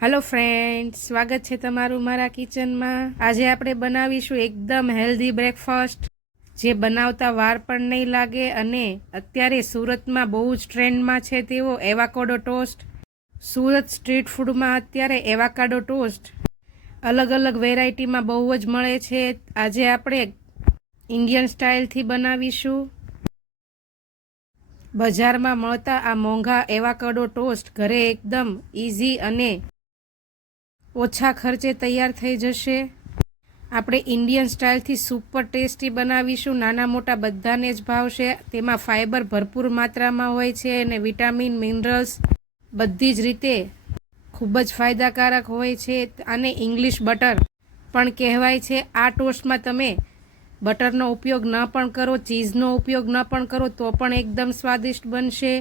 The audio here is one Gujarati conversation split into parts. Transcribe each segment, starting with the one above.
हेलो फ्रेंड्स, स्वागत है तमारू मारा किचन में। आज આપણે બનાવીશું એકદમ હેલ્ધી બ્રેકફાસ્ટ જે બનાવતા વાર પણ નહીં લાગે અને અત્યારે સુરતમાં બહુ જ ટ્રેન્ડમાં છે તેવો એવાકાડો ટોસ્ટ। સુરત સ્ટ્રીટ ફૂડમાં અત્યારે એવાકાડો ટોસ્ટ અલગ અલગ વેરાયટીમાં બહુ જ મળે છે। આજે આપણે ઇન્ડિયન સ્ટાઇલથી બનાવીશું। બજારમાં મળતા આ મોંઘા એવાકાડો ટોસ્ટ ઘરે એકદમ ઇઝી અને ઓછા ખર્ચે તૈયાર થઈ જશે। આપણે ઇન્ડિયન સ્ટાઇલથી સુપર ટેસ્ટી બનાવીશું। નાના મોટા બધાને જ ભાવશે। તેમાં ફાઇબર ભરપૂર માત્રામાં હોય છે અને વિટામિન મિનરલ્સ બધી જ રીતે ખૂબ જ ફાયદાકારક હોય છે। આને ઇંગ્લિશ બટર પણ કહેવાય છે। આ ટોસ્ટમાં તમે બટરનો ઉપયોગ ન પણ કરો, ચીઝનો ઉપયોગ ન પણ કરો તો પણ એકદમ સ્વાદિષ્ટ બનશે।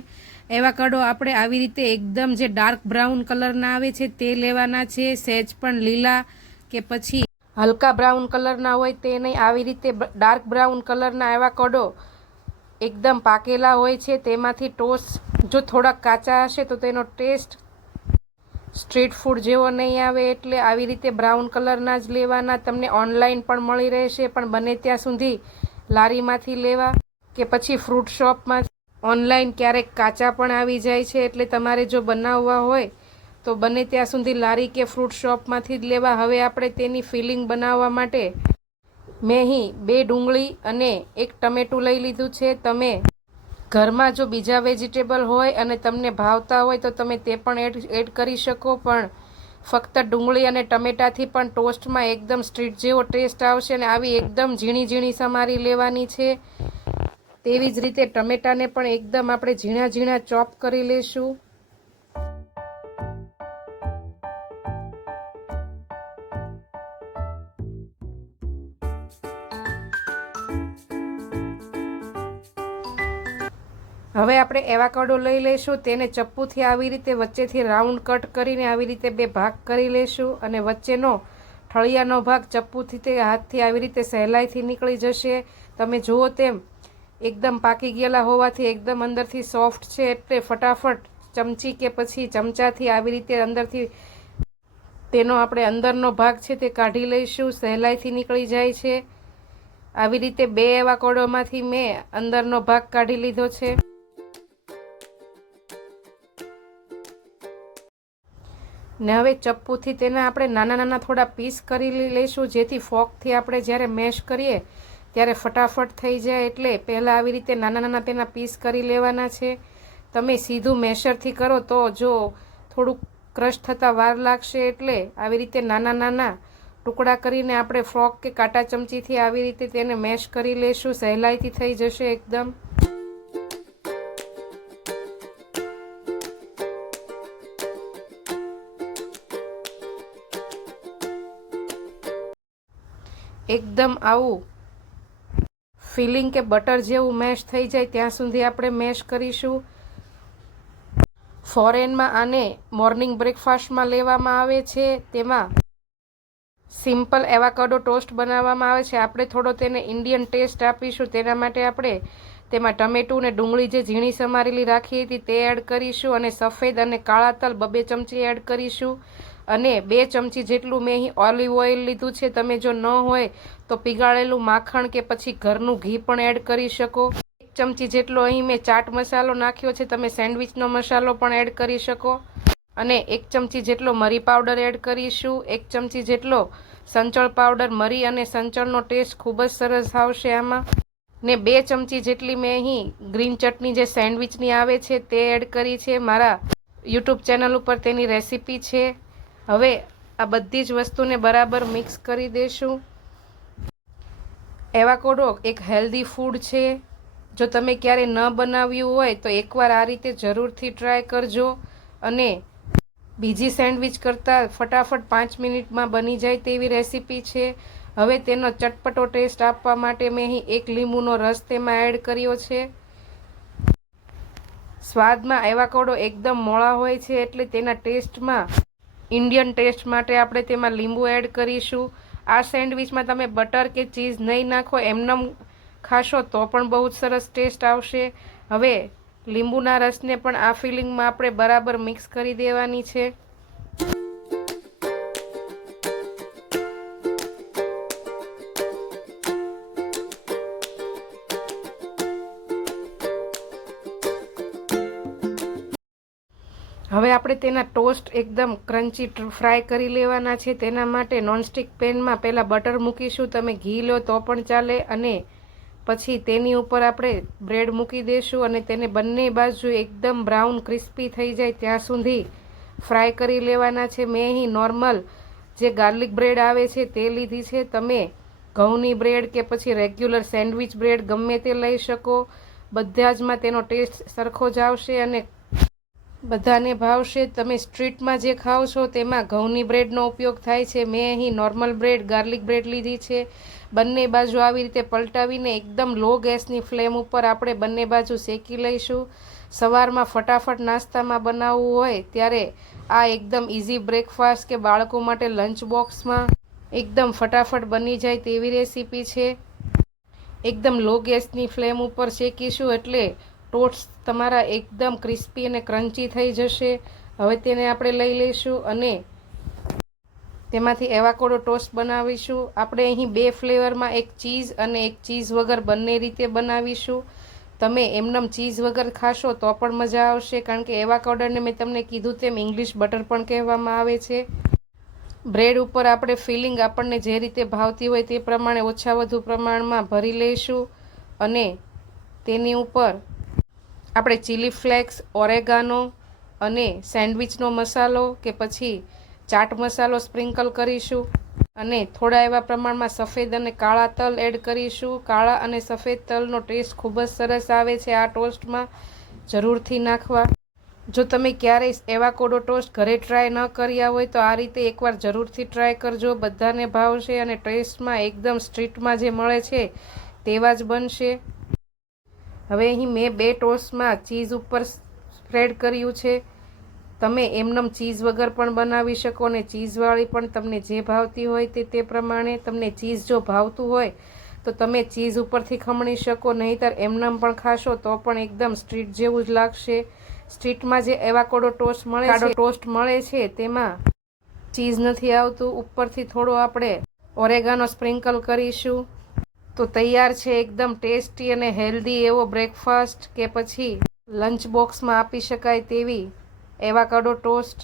એવાકાડો આપણે આવી રીતે એકદમ જે ડાર્ક બ્રાઉન કલરના આવે છે તે લેવાના છે। સહેજ પણ લીલા કે પછી હલકા બ્રાઉન કલરના હોય તે નહીં, આવી રીતે ડાર્ક બ્રાઉન કલરના એવાકાડો એકદમ પાકેલા હોય છે। તેમાંથી ટોસ્ટ જો થોડાક કાચા હશે તો તેનો ટેસ્ટ સ્ટ્રીટ ફૂડ જેવો નહીં આવે, એટલે આવી રીતે બ્રાઉન કલરના જ લેવાના। તમને ઓનલાઈન પણ મળી રહેશે, પણ બને ત્યાં સુધી લારીમાંથી લેવા કે પછી ફ્રૂટ શોપમાં। ઓનલાઈન ક્યારેક કાચા પણ આવી જાય છે, એટલે તમારે જો બનાવવા હોય તો બને ત્યાં સુધી લારી કે ફ્રૂટ શોપમાંથી જ લેવા। હવે આપણે તેની ફિલિંગ બનાવવા માટે મેં અહીં 2 ડુંગળી અને 1 ટમેટું લઈ લીધું છે। તમે ઘરમાં જો બીજા વેજીટેબલ હોય અને તમને ભાવતા હોય તો તમે તે પણ એડ કરી શકો, પણ ફક્ત ડુંગળી અને ટમેટાથી પણ ટોસ્ટમાં એકદમ સ્ટ્રીટ જેવો ટેસ્ટ આવશે। અને આવી એકદમ ઝીણી ઝીણી સમારી લેવાની છે। તેવી જ રીતે ટમેટાને પણ એકદમ આપણે ઝીણા ઝીણા ચોપ કરી લેશું। હવે આપણે એવાકાડો લઈ લઈશું, તેને ચપ્પુથી આવી રીતે વચ્ચેથી રાઉન્ડ કટ કરીને આવી રીતે 2 ભાગ કરી લેશું અને વચ્ચેનો ઠળિયાનો ભાગ ચપ્પુથી તે હાથથી આવી રીતે સહેલાઈથી નીકળી જશે। તમે જુઓ તેમ એકદમ પાકી ગયેલા હોવાથી એકદમ અંદરથી સોફ્ટ છે, એટલે ફટાફટ ચમચી કે પછી ચમચાથી આવી રીતે અંદરથી તેનો આપણે અંદરનો ભાગ છે તે કાઢી લઈશું। સહેલાઈથી નીકળી જાય છે। આવી રીતે 2 એવાકાડોમાંથી મેં અંદરનો ભાગ કાઢી લીધો છે। ને હવે ચપ્પુથી તેને આપણે નાના નાના થોડા પીસ કરી લઈશું, જેથી ફોર્કથી આપણે જ્યારે મેશ કરીએ ત્યારે ફટાફટ થઈ જાય। એટલે પહેલાં આવી રીતે નાના નાના તેના પીસ કરી લેવાના છે। તમે સીધું મેશરથી કરો તો જો થોડુંક ક્રશ થતાં વાર લાગશે, એટલે આવી રીતે નાના નાના ટુકડા કરીને આપણે ફોર્ક કે કાંટા ચમચીથી આવી રીતે તેને મેશ કરી લેશું। સહેલાઈથી થઈ જશે એકદમ। એકદમ આવું ફિલિંગ કે બટર જેવું મેશ થઈ જાય ત્યાં સુધી આપણે મેશ કરીશું। ફોરેનમાં આને મોર્નિંગ બ્રેકફાસ્ટમાં લેવામાં આવે છે। તેમાં સિમ્પલ એવાકાડો ટોસ્ટ બનાવવામાં આવે છે। આપણે થોડો તેને ઇન્ડિયન ટેસ્ટ આપીશું, તેના માટે આપણે તેમાં ટમેટું અને ડુંગળી જે ઝીણી સમારેલી રાખી હતી તે એડ કરીશું અને સફેદ અને કાળા તલ 2 ચમચી એડ કરીશું અને 2 ચમચી જેટલું મેં અહીં ઓલિવ ઓઇલ લીધું છે। તમે જો ન હોય તો પીગાળેલું માખણ કે પછી ઘરનું ઘી પણ એડ કરી શકો। 1 ચમચી જેટલો અહીં મેં ચાટ મસાલો નાખ્યો છે, તમે સેન્ડવિચનો મસાલો પણ એડ કરી શકો। અને 1 ચમચી જેટલો મરી પાવડર એડ કરીશું। 1 ચમચી જેટલો સંચળ પાવડર, મરી અને સંચળનો ટેસ્ટ ખૂબ જ સરસ આવશે આમાં। ને 2 ચમચી જેટલી મેં અહીં ગ્રીન ચટણી જે સેન્ડવિચની આવે છે તે એડ કરી છે। મારા યુટ્યુબ ચેનલ ઉપર તેની રેસીપી છે। હવે આ બધી જ વસ્તુને બરાબર મિક્સ કરી દેશું। એવાકાડો એક હેલ્ધી ફૂડ છે। જો તમે ક્યારે ન બનાવ્યું હોય તો એકવાર આ રીતે જરૂરથી ટ્રાય કરજો અને બીજી સેન્ડવિચ કરતાં ફટાફટ 5 મિનિટમાં બની જાય તેવી રેસીપી છે। હવે તેનો ચટપટો ટેસ્ટ આપવા માટે મેં અહીં 1 લીંબુનો રસ તેમાં એડ કર્યો છે। સ્વાદમાં એવાકાડો એકદમ મોળા હોય છે, એટલે તેના ટેસ્ટમાં ઇન્ડિયન ટેસ્ટ માટે આપણે તેમાં લીંબુ એડ કરીશું। આ સેન્ડવિચમાં તમે બટર કે ચીઝ નહીં નાખો, એમનેમ ખાશો તો પણ બહુ જ સરસ ટેસ્ટ આવશે। હવે લીંબુના રસને પણ આ ફિલિંગમાં આપણે બરાબર મિક્સ કરી દેવાની છે। હવે આપણે તેના ટોસ્ટ એકદમ ક્રન્ચી ફ્રાય કરી લેવાના છે. તેના માટે નોનસ્ટિક પેનમાં પહેલાં બટર મૂકીશું. તમે ઘી લો તો પણ ચાલે, અને પછી તેની ઉપર આપણે બ્રેડ મૂકી દઈશું અને તેને બંને બાજુ એકદમ બ્રાઉન ક્રિસ્પી થઈ જાય ત્યાં સુધી ફ્રાય કરી લેવાના છે. મેં અહીં નોર્મલ જે ગાર્લિક બ્રેડ આવે છે તે લીધી છે. તમે ઘઉંની બ્રેડ કે પછી રેગ્યુલર સેન્ડવિચ બ્રેડ ગમે તે લઈ શકો. બધા જમાં તેનો ટેસ્ટ સરખો જ આવશે અને બધાને ભાવશે. તમે સ્ટ્રીટમાં જે ખાઓ છો તેમાં ઘઉંની બ્રેડનો ઉપયોગ થાય છે. મેં અહીં નોર્મલ બ્રેડ ગાર્લિક બ્રેડ લીધી છે. બંને બાજુ આવી રીતે પલટાવીને એકદમ લો ગેસની ફ્લેમ ઉપર આપણે બંને બાજુ શેકી લઈશું. સવારમાં ફટાફટ નાસ્તામાં બનાવવું હોય ત્યારે આ એકદમ ઇઝી બ્રેકફાસ્ટ કે બાળકો માટે લંચ બોક્સમાં એકદમ ફટાફટ બની જાય તેવી રેસીપી છે. એકદમ લો ગેસની ફ્લેમ ઉપર શેકીશું એટલે ટોસ્ટ તમારા એકદમ ક્રિસ્પી અને ક્રન્ચી થઈ જશે. હવે તેને આપણે લઈ લઈશું અને તેમાંથી એવાકોડો ટોસ્ટ બનાવીશું. આપણે અહીં 2 ફ્લેવરમાં, એક ચીઝ અને એક ચીઝ વગર બંને રીતે બનાવીશું. તમે એમનેમ ચીઝ વગર ખાશો તો પણ મજા આવશે, કારણ કે એવાકોડોને મેં તમને કીધું તેમ ઇંગ્લિશ બટર પણ કહેવામાં આવે છે. બ્રેડ ઉપર આપણે ફિલિંગ આપણને જે રીતે ભાવતી હોય તે પ્રમાણે ઓછા વધુ પ્રમાણમાં ભરી લઈશું અને તેની ઉપર આપણે ચીલી ફ્લેક્સ, ઓરેગાનો અને સેન્ડવિચનો મસાલો કે પછી ચાટ મસાલો સ્પ્રિંકલ કરીશું અને થોડા એવા પ્રમાણમાં સફેદ અને કાળા તલ એડ કરીશું. કાળા અને સફેદ તલનો ટેસ્ટ ખૂબ જ સરસ આવે છે આ ટોસ્ટમાં, જરૂરથી નાખવા. જો તમે ક્યારેય એવાકોડો ટોસ્ટ ઘરે ટ્રાય ન કર્યા હોય તો આ રીતે એકવાર જરૂરથી ટ્રાય કરજો. બધાને ભાવશે અને ટેસ્ટમાં એકદમ સ્ટ્રીટમાં જે મળે છે તેવા જ બનશે. હવે અહીં મેં 2 ટોસ્ટમાં ચીઝ ઉપર સ્પ્રેડ કર્યું છે. તમે એમનેમ ચીઝ વગર પણ બનાવી શકો અને ચીઝવાળી પણ તમને જે ભાવતી હોય તે પ્રમાણે. તમને ચીઝ જો ભાવતું હોય તો તમે ચીઝ ઉપરથી ખમણી શકો, નહીંતર એમનેમ પણ ખાશો તો પણ એકદમ સ્ટ્રીટ જેવું જ લાગશે. સ્ટ્રીટમાં જે એવાકોડો ટોસ્ટ મળે છે તેમાં ચીઝ નથી આવતું. ઉપરથી થોડો આપણે ઓરેગાનો સ્પ્રિંકલ કરીશું તો તૈયાર છે એકદમ ટેસ્ટી અને હેલ્ધી એવો બ્રેકફાસ્ટ કે પછી લંચ બોક્સમાં આપી શકાય તેવી એવાકોડો ટોસ્ટ.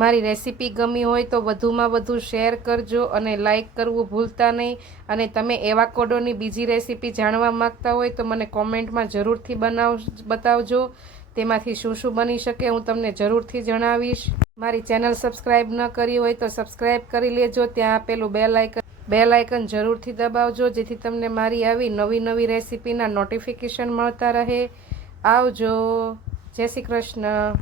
મારી રેસીપી ગમી હોય તો વધુમાં વધુ શેર કરજો અને લાઈક કરવું ભૂલતા નહીં. અને તમે એવાકોડોની બીજી રેસીપી જાણવા માગતા હોય તો મને કોમેન્ટમાં જરૂરથી બતાવજો. તેમાંથી શું શું બની શકે હું તમને જરૂરથી જણાવીશ. મારી ચેનલ સબસ્ક્રાઈબ ન કરી હોય તો સબસ્ક્રાઈબ કરી લેજો. ત્યાં આપેલું બેલ આઇકન જરૂરથી દબાવજો, જેથી તમને મારી આવી નવી રેસીપીના નોટિફિકેશન મળતા રહે. આવજો. જય શ્રી કૃષ્ણ.